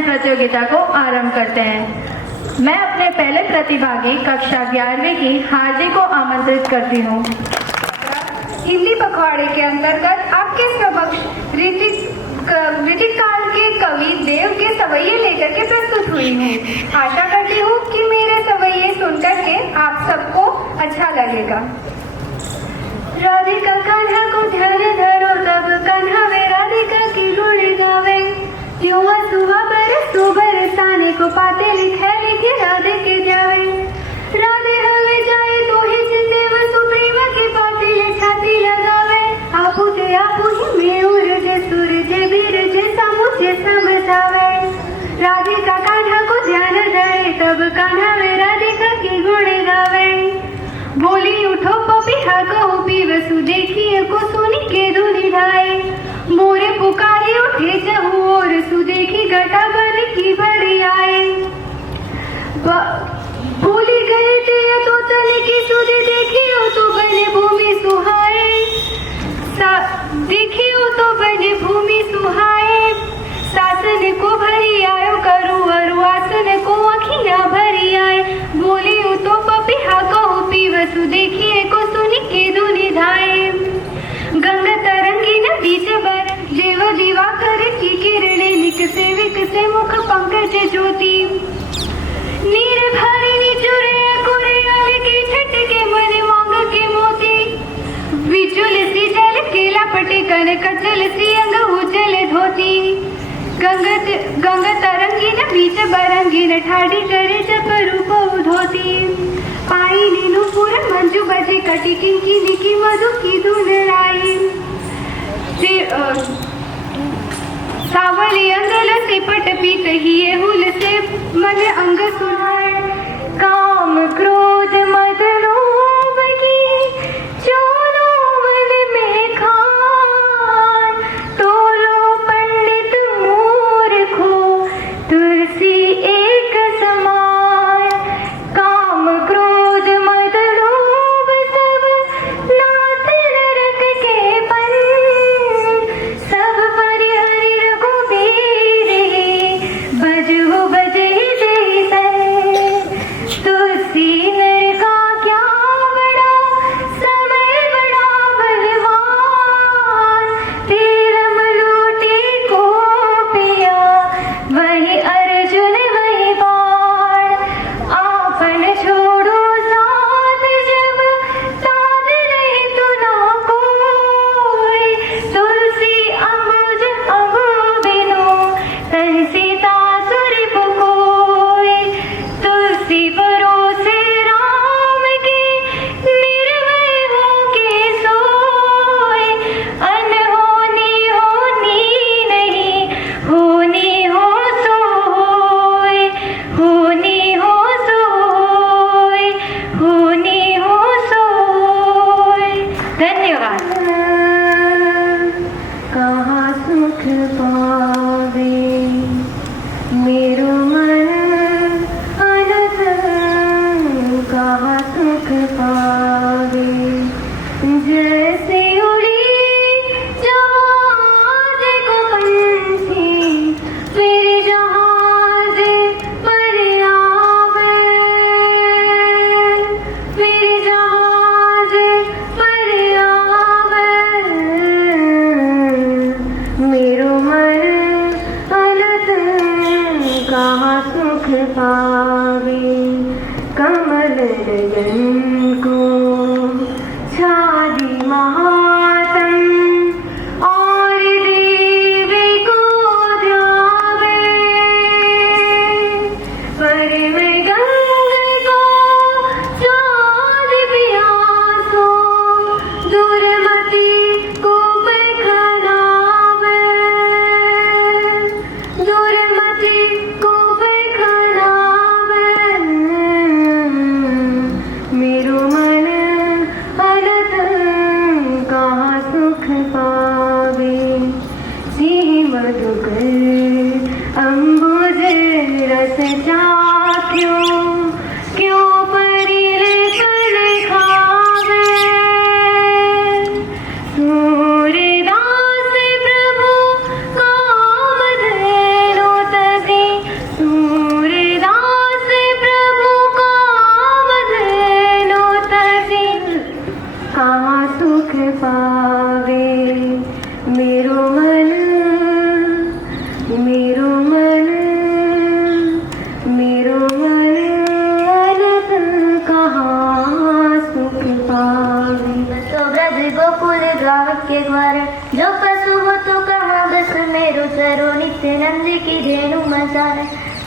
गायन प्रतियोगिता को आरंभ करते हैं। मैं अपने पहले प्रतिभागी कक्षा 11वीं की हार्दिक को आमंत्रित करती हूँ। हिंदी पखवाड़े के अंतर्गत आपके समक्ष ऋतिक काल के कवि देव के सवैये लेकर के प्रस्तुत हुई हूँ। आशा करती हूँ कि मेरे सवैये सुनकर के आप सबको अच्छा लगेगा। राधिका कान्हा को ध्यान धरो, तब कान्हा वे राधिका की गुण गावे। क्यों सुबह बरसो बरसाने को पाते लिखे लिखे राधे के जावे। राधे हवे जाए तो ही जिंदे वसु प्रेम के पाते ले छाती लगावे। आपू ही में उर्जे सूरजे बीरजे समुझे समझावे। राधिका कान्हा को ध्यान धरे, तब कान्हा वे राधिका की गुण गावे। बोली उठो पपीहा को वसु देखिए को सुनी के धुनी ढाए। मोरे पुकारे उठे जहू और सुदेखी घटा बन की बड़ी आए। भूली गए थे तो तने की सुधे देखियो तो बने भूमि सुहाए। देखियो तो बने भूमि सुहाए। सासन को भरी आयो करू अरु आसन को अखियां भरी आए। बोली तो पपीहा को वसु देखिए को सुनी के धुनी धाए। गंगा तरंगी न बीच बर जेव दीवा कर की किरणे निकसे मुख पंकज ज्योति। नीर भारी निचुरे अकुरे आले के छट के मन मांग के मोती। विचुल सी जल केला पटे कन कचल सी अंग उजल धोती। गंगा तरंगी न बीच बरंगी न ठाडी करे जप रूप धोती। पाई नीनु पूरन मंजू बजे कटी किंकी निकी मधु की धुन लाई। सावली अंगल से पट पीत ही हुल से मन अंग सुनाए। काम क्रोध मद लोभ की चोलो मन में खान। तोलो पंडित मूर्खो तुलसी एक समान। काम क्रोध मद लोभ सब नाथ नरक के पन। सब परिहरि रघुबीर बजहु बजे जैसन। तुलसी नर का क्या बड़ा समय बड़ा बलवान। तेरा मलूटी को पिया वही अर्जुन वही बाण। आपन छोड़ो साथ जब साथ नहीं तो ना कोई। तुलसी अम्बुज अम्बु बिनु तन सीता सुर पुकोई। तुलसी परोसे राम के निर्भय हो के सोए। अनहोनी होनी नहीं होनी हो सोए। होनी हो सोए होनी हो सोए। धन्यवाद। कहाँ सुख पावे मेरो मन अनथ। कहाँ सुख पावे जैसे उड़ी जहाज को पंछी फिर जहाज पर आवे। फिर जहाज पर आवे। मेरो मन अनथ कहाँ सुख पावे। कमल नयन को छादी महातम और देवी को ध्यावे। पर मैं गंगा को साध पियासो दुर्मति को पैखनावे। दुर्मति को पैखनावे। मेरो मन अनथ कहाँ सुख पावे। जी मधुकर अम्बुज रस चाख्यो क्यों परिले फल खावे। सूर्यदास प्रभु काम धैनो तभी सरो नित्य नंद की धेनु मसार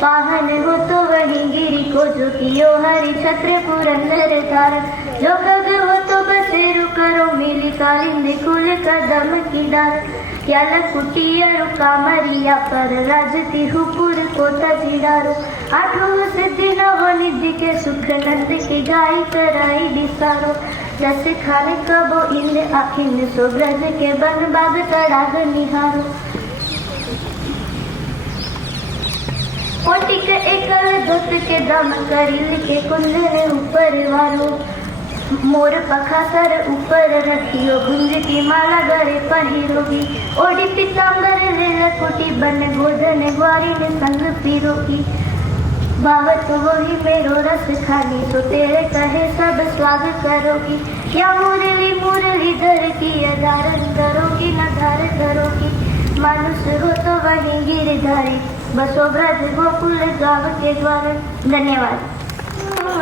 पाहन हो तो वही गिरी को जो कियो हरि छत्र पुरंदर तार जो खग हो तो बसेरु करो मिली कालिंद कुल कदम की डार क्या लकुटियरु कामरिया पर राजती हुपुर को तजिडारो आठों सिद्धि नव निधि के सुख नंद की गाय कराई दिसारो जस खाने कबो इंद आखिंद सो ब्रज के बन बाग तड़ाग निहारो कोटिक एकल धुत के दम करिल के कुंदन ऊपर वारो मोर पखा सर ऊपर रखियो गुंज की माला गले पहिरोगी ओडी पीतांबर लकुटी बन गोधन ग्वारी ने संग पीरोगी बावत वही मेरो रस खानी तो तेरे कहे सब स्वाग करोगी या मुरली मुरली धर की अधारण करोगी न धार करोगी मानुष हो तो वही गिरधारी बसो ब्रज गोकुल गाँव के द्वार। धन्यवाद।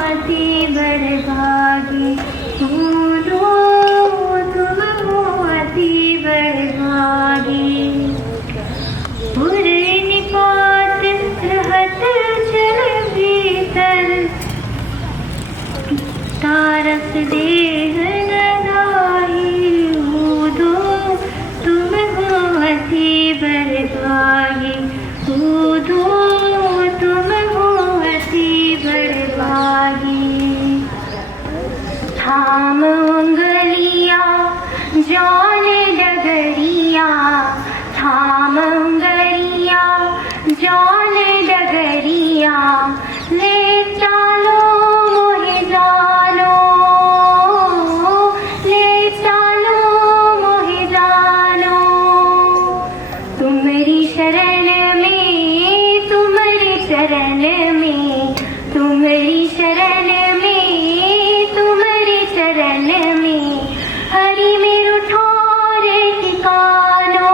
अति बड़ भागी तुम हो अति बड़ भागी पूरे निपात रहत चल भीतर तारस देह नदाही दो तुम हो अति बड़ भागी दो तुम हो अति बड़ भागी थाम उंगलिया जाने डगरिया थाम उंगलिया जाने डगरिया ले चालो मोहे जानो ले चालो मोहे जानो तुम्हारी शरण में तुम्हारी शरण में तुम्हारी शरण में तुम्हारी शरण में हरि मेरो ठोरे ठिकानो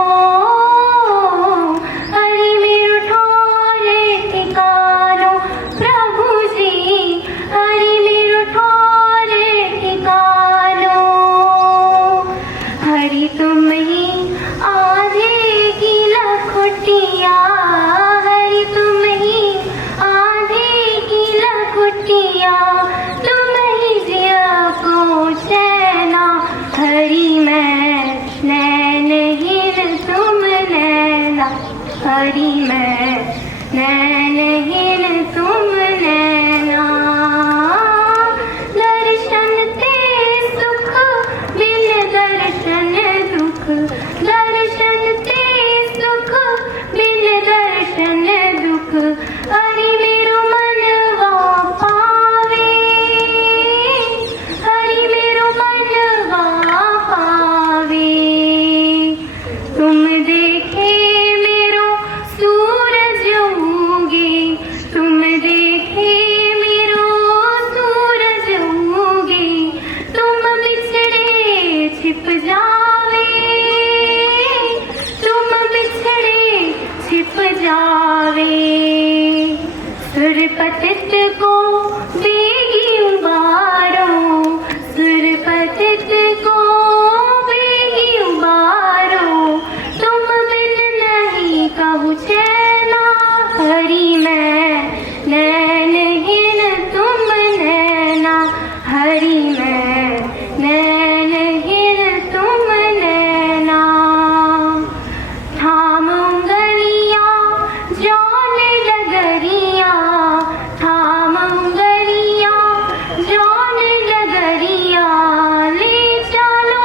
हरि मेरो ठोरे ठिकानो प्रभु जी हरि मेरो ठोरे ठिकानो हरि तुम ही आधे की लखुटिया हरि तुम ही आधे की लखुटिया तुम ही जिया को चैना हरि मैं नैनहीन तुम नैना हरि मैं नैनहीन तुम नैना दर्शन ते सुख बिन दर्शन दुख दर्शन ते सुख बिन दर्शन दुख हरि मेरो मनवा पावे हरि मेरो मनवा पावे तुम देखे मेरो सूरज उगे तुम देखे मेरो सूरज उगे तुम बिछड़े छिप जावे तुम बिछड़े छिप जावे सुर पतित को बेगी उबारो सुर पतित को बेगी उबारो तुम बिन नहीं कहूँ चैना हरि मैं नैनहीन तुम नैना हरि मैं नैनहीन तुम नैना थाम उंगलिया जाने डगरिया थाम उंगलिया जाने डगरिया ले चालो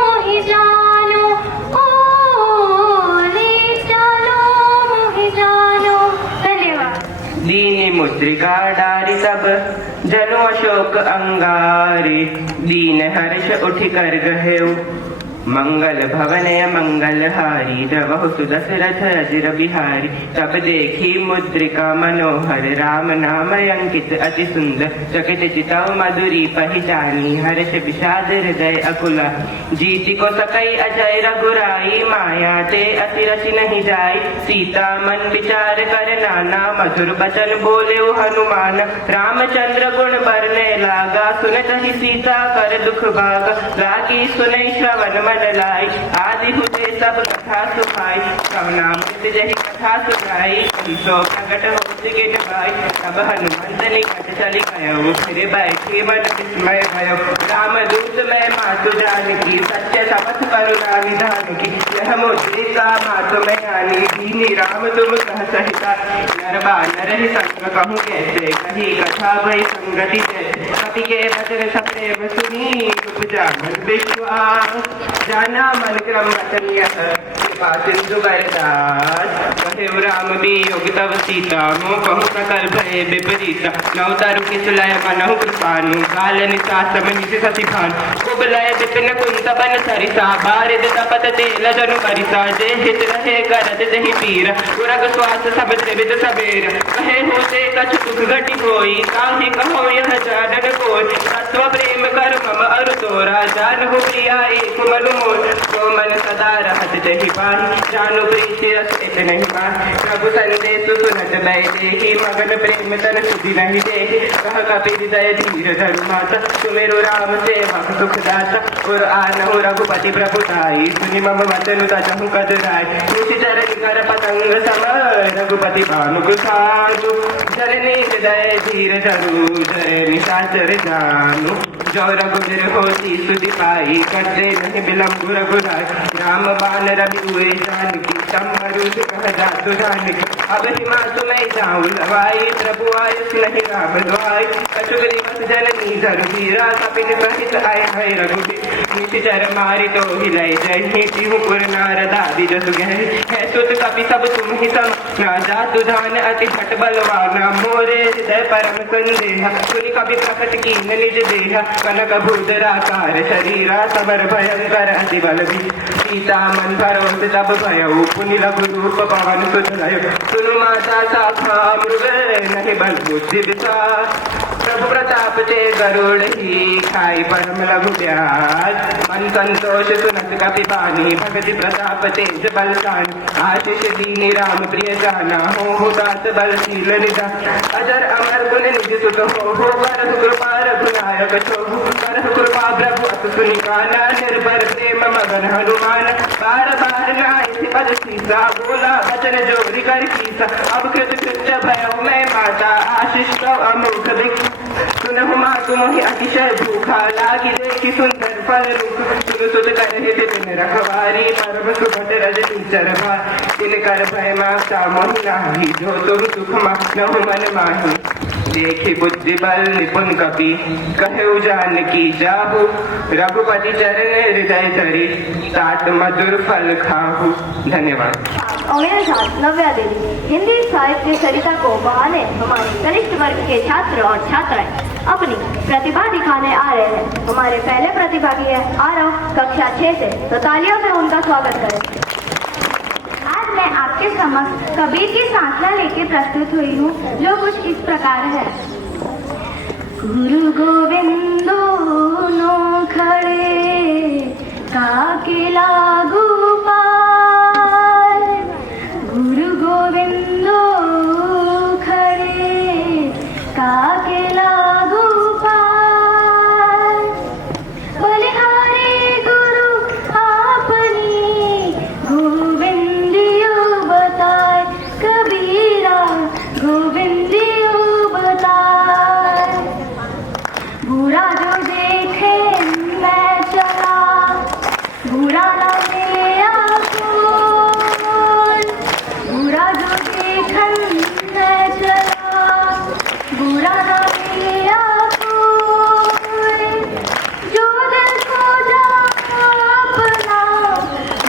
मोहि जानो ओ ले चालो मोहि जानो। धन्यवाद। दीनी मुद्रिका डारी सब जनु अशोक अंगारे दीन हर्ष उठ कर गहेउ मंगल भवनय मंगल हारी द्रवहु सुदशरथ अजिर बिहारी तब देखी मुद्रिका मनोहर राम नाम अंकित अति सुंदर चकित चितौ मधुरी पहिचानी हर्ष विषाद हृदय अकुला जीति को सकई अजय रघुराई माया ते अति रचि नहीं जाई सीता मन विचार कर नाना मधुर बचन बोले हनुमान रामचंद्र गुण बरने लागा सुनत ही सीता कर दुख भागा लागी सुनई श्रवण मन बन लाई, आदि हुए सब कथा सुहाई, सब नाम जही कथा सुनाई, सो प्रकट हो गिर भाई, तब हनुमंत निकट चली गयो, फिर बैठे मन विस्मय भयो, राम दूत मैं मातु जानकी, सत्य समथ करुणा निधान की, यह मुद्रिका मातु मैं आनी, दीनी राम तुम कह सहिता, नर बानर ही संग कहूँ कैसे, कही कथा भई संगति जैसे, कपि के वचन सप्रेम सुनी, उपजा मन विश्वास, जाना मन क्रम वचनीय, कृपा सिंधु बरदास, कहे राम वियोग तब सीता, मोह कहूँ सकल भय विपरीता, नौ तरु की सुलय मनहु कृपानु, काल निसास मनिषि सति भान, कुबलय विपिन कुंत बन सरिसा, बारिद तपत तेल जनु परिसा, जे हित रहे करत जहि पीर, उरग श्वास सब त्रिविध सबेर, कहे होते कछु दुख घटी होई, काहि कहो यह जानन कोई, तत्व प्रेम कर मम अरु तोरा, जानहु प्रिया एक मनु मोर, को मन सदा रहत जहि पाहि, जानु प्रीति रस इत नहीं पाहि, प्रभु संदेश सुनत बै देखी, मगन प्रेम तन सुधि नहीं देखी, कह कपि हृदय धीर धरु माता, सुमेरु राम सेवक सुखदाता, और आनहु रघुपति प्रभु ताई, सुनि मम वचन तजहु कद राय, निशिचर निकर पतंग सम, रघुपति भानु कुसानु, जननी हृदय धीर धरु, जय निशाचर जानु, जो रघुवीर होती सुधि पाई, करते नहीं विलम्ब रघुराई, राम बान रवि हुए जानकी, तम मरुत कह जातु जानकी, अब हिमाचु मैं जाऊँ लवाई, प्रभु आयुष नहीं राम द्वाई, कछुगरी बस जननी धरुवीरा, कपिन सहित आए है रघुवीर, निशिचर मारि तो हिलय जय, तिहु पुर नारदा जसु गहै, है सुत कपि सब तुम ही सम, ना जातु जान अति भट बलवाना, मोरे हृदय परम संदेह, सुनि कपि प्रकट कीन निज देह, कनक भूधराकार शरीरा, समर भयंकर अति बल भी, सीता मन भरोस तब भयउ, पुनि लघु रूप पवन सुत लयो, सुनु माता शाखा मृग, नहीं बल बुद्धि विशाल, प्रभु प्रताप ते गरुड़ ही, खाई परम लघु ब्याज, मन संतोष सुनत कपि बानी, भगति प्रताप तेज बलशान, आशीष दीनी राम प्रिय जाना, हो दास बलशील निधान, अजर अमर गुण निज सुत हो, करहु कृपा रघुनायक शोभु, करहु कृपा प्रभु अस सुनि काना, निर्भर प्रेम मगन हनुमान, बार बार नाहि पद सीसा, बोला वचन जोरि कर कीसा, अब कृत कृत्य भयउ मैं माता, आशीष तव अमोघ दिख, सुनहु मातु मोहि अतिशय भूखा, लागी देखि सुंदर फल रूप, सुनु सुत करहि दिन रखवारी, परम सुभट रजनी चरभा, तिन कर भय माता मोहि नाही, जो तुम सुख मानहु मन माही, देखि बुद्धि बल निपुण कपि, कहु जानकी जाहु, रघुपति चरण हृदय धरि, तात मधुर फल खाहु। धन्यवाद। और मेरे साथ नव्या देवी हिंदी साहित्य सरिता को बहाने हमारे कनिष्ठ वर्ग के छात्र और छात्राएं अपनी प्रतिभा दिखाने आ रहे हैं। हमारे पहले प्रतिभागी है आरव, कक्षा 6 से, तो तालियों से उनका स्वागत करें। आज मैं आपके समक्ष कबीर की सांसला लेके प्रस्तुत हुई हूँ, जो कुछ इस प्रकार है। गुरु गोविंदो नो खड़े काके लागू पार, गुरु गोविंदो खड़े काके लागू पार, बलिहारी गुरु आपनी गोविंदियो बताए, कबीरा गोविंदियो बताए, बुरा जो देखे मैं चला, बुरा ना मेरा कोई, बुरा जो देखन मैं चला, बुरा ना मेरा कोई, जो दिल को जाना अपना,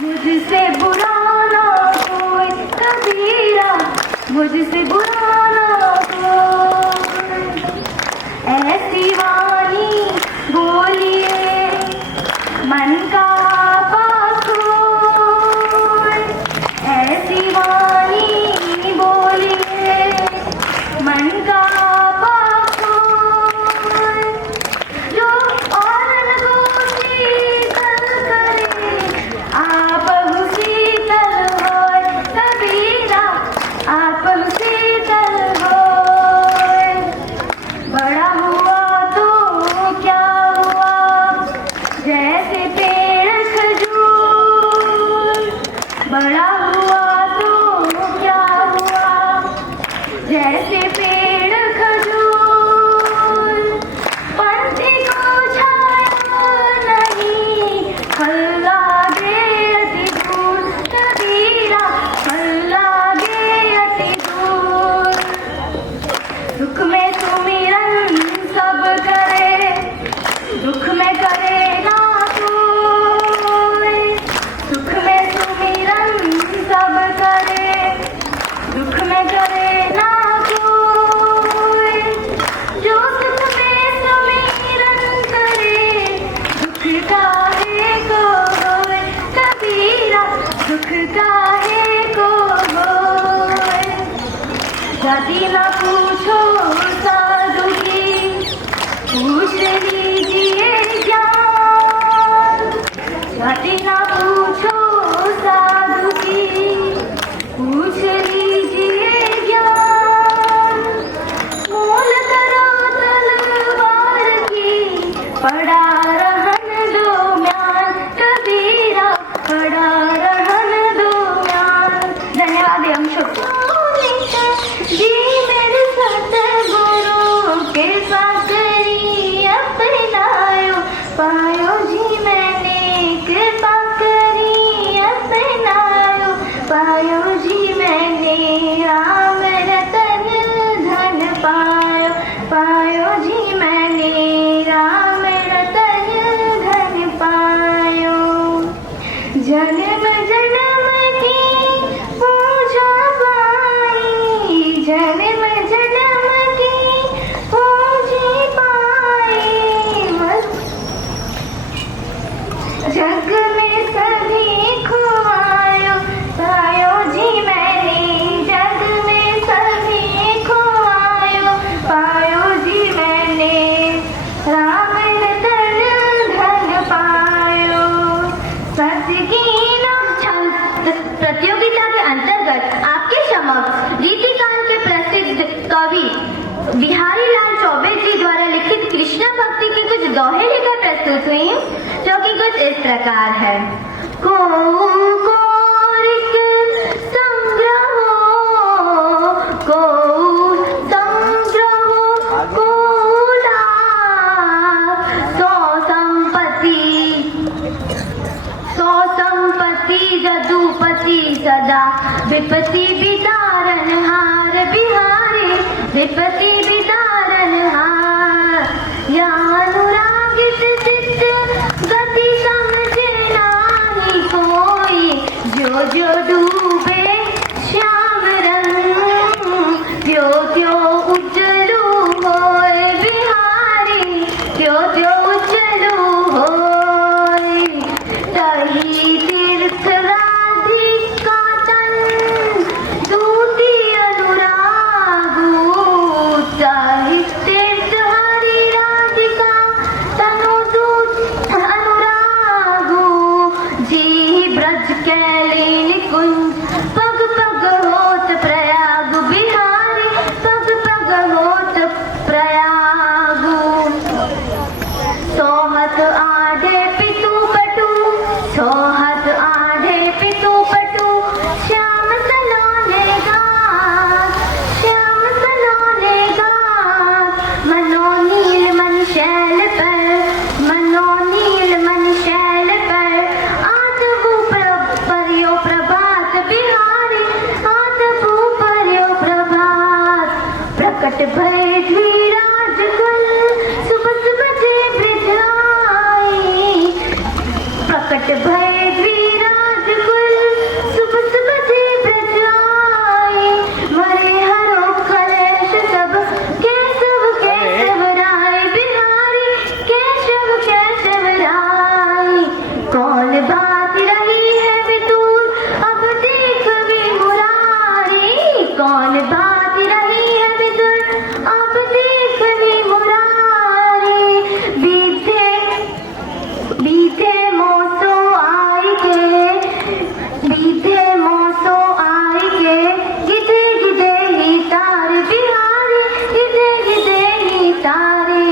मुझसे बुरा ना कोई, कबीरा मुझसे बुरा ना कोई, ऐसी वाणी बोलिए मन का पास खोए, ऐसी वाणी बोलिए मन का पास खोए, जो और को शीतल करे आप शीतल होए, कबीरा आप शीतल होए, बड़ा हुआ तो क्या हुआ, जैसे पे जाति ना पूछो साधु की, पूछ लीजिए ज्ञान। जाति ना पूछो साधु की, पूछ लीजिए ज्ञान। मोल करो तलवार की, पड़ा रहन दो म्यान। कबीरा पड़ा रहन दो म्यान। धन्यवाद एवं शुक्रिया जी। मेरे सतगुरु के पाकरी अपनायो, पायो जी मैंने कृपा करी अपनायो, पायो जी मैंने राम रतन धन पायो, पायो जी मैंने राम रतन धन पायो। जन्म जन्म की पूजा पाई, जन्म जन्म की पूजी पाई। जग में सभी खुआयो, पायो जी मैंने जग में सभी खुआयो, पायो जी मैंने राम रतन धन पायो। सत्य की प्रतियोगिता के अंतर्गत आपके समक्ष रीतिकाल के प्रसिद्ध कवि बिहारी लाल चौबे जी द्वारा लिखित कृष्ण भक्ति की कुछ दोहे लेकर प्रस्तुत हुई, जो कि कुछ इस प्रकार है। कोरिक संग्रहो, को संग्रहो, कोला सो संपत्ति जदुपति सदा, विपत्ति विदारन हार बिहारी, विपत्ति विदारन हार। या अनुरागित चित्त गति समझ नाही कोई, जो जो डूबे श्याम रंग, त्यो त्यो उजलू होए बिहारी, त्यो त्यो उजलू होए। तही तीर्थ राधिका तन, दूती अनुरागू, तही तीर्थ हरि राधिका तनु दूत अनुरागू। जी ब्रज कैली निकुंज, पग पग होत प्रयाग बिहारी, पग पग होत प्रयागू। सोहत आधे पितु पटु, सोहत आधे पितु पटु, श्याम सलोने गात, श्याम सलोने गात। मनो नील मन शैल पर, मनो नील मन शैल पर, आतबू परियो प्रभात बिहारी, आतबू परियो प्रभात। प्रकट भय धीराज कुल, सुबह बजे ब्रिज आई। प्रकट भय धीराज कुल, सुबह बजे ब्रिज आई। मरे हरो कलेश सब, केशव केशव राय बिहारी, केशव केशव राय। कौन बात रही है विदूर, अब देख भी मुरारी। कौन बात रही है विदूर, अब देख भी मुरारी। बीते बीते मोसो आई के, बीते मोसो आई के, गिदे गिदे ही तार बिहारी, गिदे गिदे ही तारे।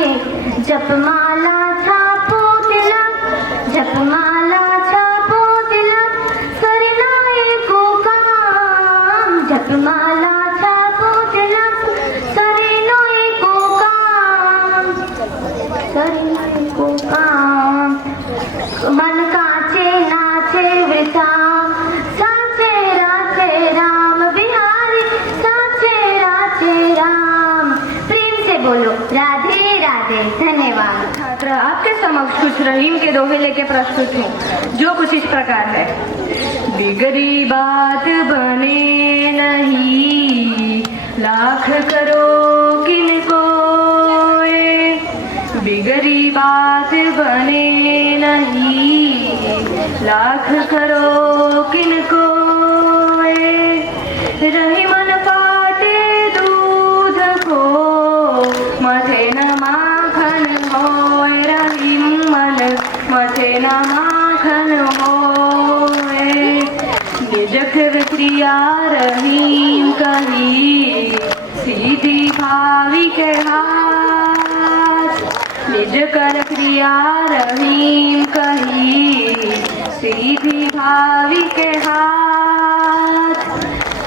जपमाला छापो तिलक, जपमाला छापो तिलक, सरनाए को काम। जपमाला छापो तिलक, सरनाए को काम, सरनाए को काम। मन काचे नाचे वृथा, साचे राचे राम बिहारी, साचे राचे राम। प्रेम से बोलो राधे राधे। धन्यवाद। छात्र आपके समक्ष कुछ रहीम के दोहे लेके प्रस्तुत हैं, जो कुछ इस प्रकार है। बिगड़ी बात बने नहीं, लाख करो किनको, बिगड़ी बात बने नहीं, लाख करो किनको। रही मन पाटे दू क्रिया रहीम कही सीधी भावी के हाथ निज कर क्रिया रहीम कही सीधी भावी के हाथ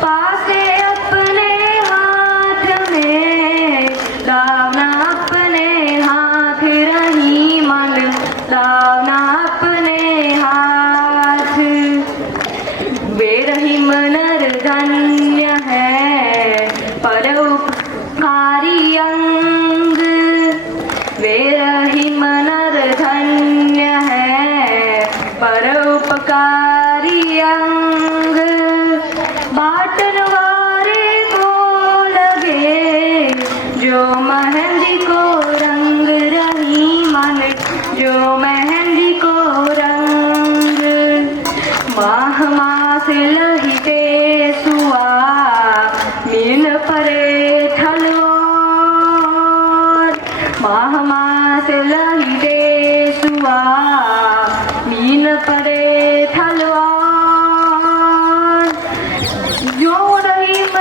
पासे अपने हाथ में लावना अपने हाथ रही मन लावना अपने हाथ वे रहीम नर धन्य है परोपकारी अंग वे रहीम नर धन्य है परोपकारी अंग बाटन वारे को लगे जो मेहंदी को रंग रही मन जो मेहंदी को रंग माह मास लहिते सुआ मीन परे थलोर माह मास लहिते सुआ मीन परे थलोर जो रहीम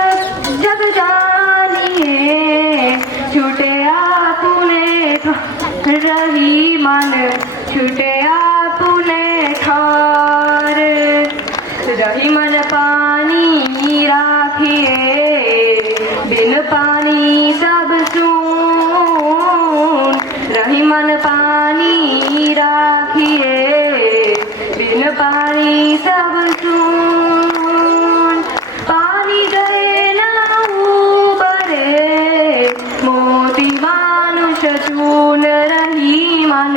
जग जानिए छूटे आपने रही मन छूटे आपने ठार रही मन पानी राखिए बिन पानी सब सून रही मन पानी राखिए बिन पानी सब सून पानी गए ना उबरे मोती मानुष चून रही मन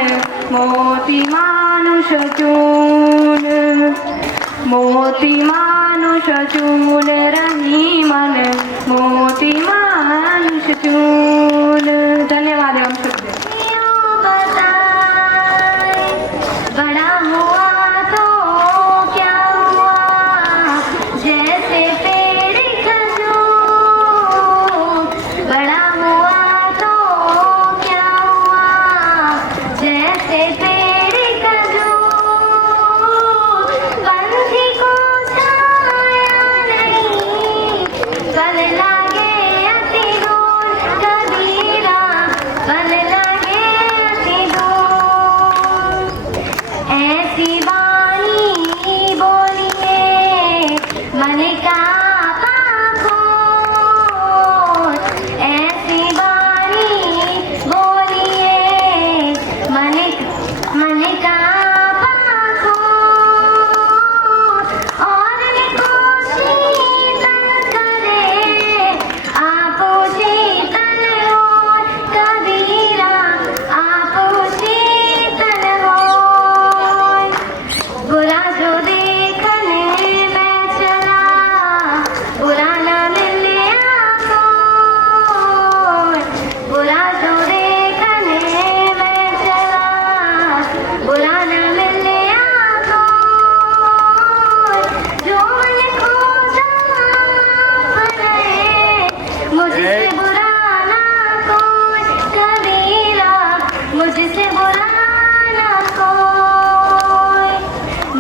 मोती मानुष चून मोती मानुष चून रही मन मोती मानुष चून धन्यवाद एवं शुभ बड़ा हुआ तो क्या हुआ जैसे पेड़ खजूर बड़ा हुआ तो क्या हुआ जैसे पेड़ खजूर पंछी को छाया नहीं कल लागे अति दूर कबीरा कल लागे अति दूर ऐसी वाणी बोलिए मन का पाखो ऐसी वाणी बोलिए मन का पाखो और को शीतल करे आपो शीतल हो कबीरा आपो शीतल हो बुरा जो देखने मैं चला बुरा न मिले आपको बुरा जो देखने मैं चला बुरा न मिले आपको जो मन खोजा रहे मुझसे बुरा ना कोई कबीरा मुझसे बुरा ना कोई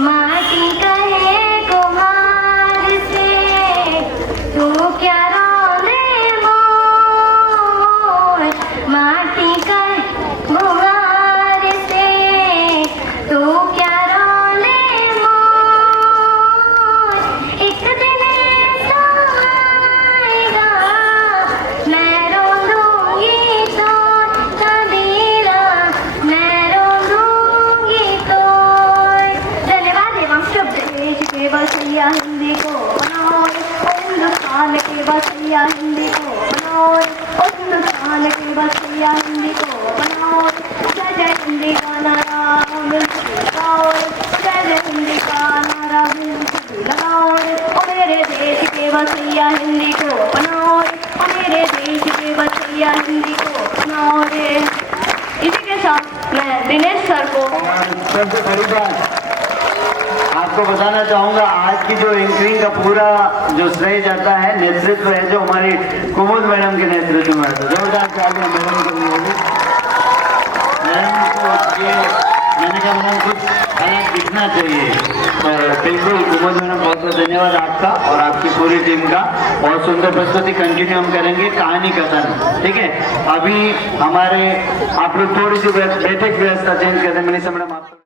माटी कहे कुमार से तू क्या रोने मोर माटी कहे कुमार से तू क्या रोने मोर एक दिन ऐसा आएगा मैं रो दूंगी तो कबीरा मैं रो दूंगी तो धन्यवाद एवं शुभ देश के बसिया हिंदी को बनाओ हिंदुस्तान के बसिया हिंदी को बनाओ हिंदुस्तान के बसिया हिंदी को बनाओ जय जय हिंदी का नारा लगाओ जय जय हिंदी का नारा लगाओ ओ मेरे देश के बसिया हिंदी को बनाओ ओ मेरे देश के बसिया हिंदी को बनाओ रे इसी के साथ मैं दिनेश सर को सबसे बड़ी बात आपको बताना चाहूंगा आज की जो एंकरिंग का पूरा जो श्रेय जाता है नेतृत्व है जो हमारी कुमुद मैडम के नेतृत्व में था जोरदार तालियां मैडम के लिए होगी मैडम को ये मैंने कहा मैडम कुछ अलग दिखना चाहिए बिल्कुल कुमुद मैडम, बहुत बहुत धन्यवाद आपका और आपकी पूरी टीम का। बहुत सुंदर प्रस्तुति कंटिन्यू हम करेंगे, कहानी कथन, ठीक है। अभी हमारे आप लोग थोड़ी सी बैठक व्यवस्था चेंज करते हैं। मैंने मैडम आप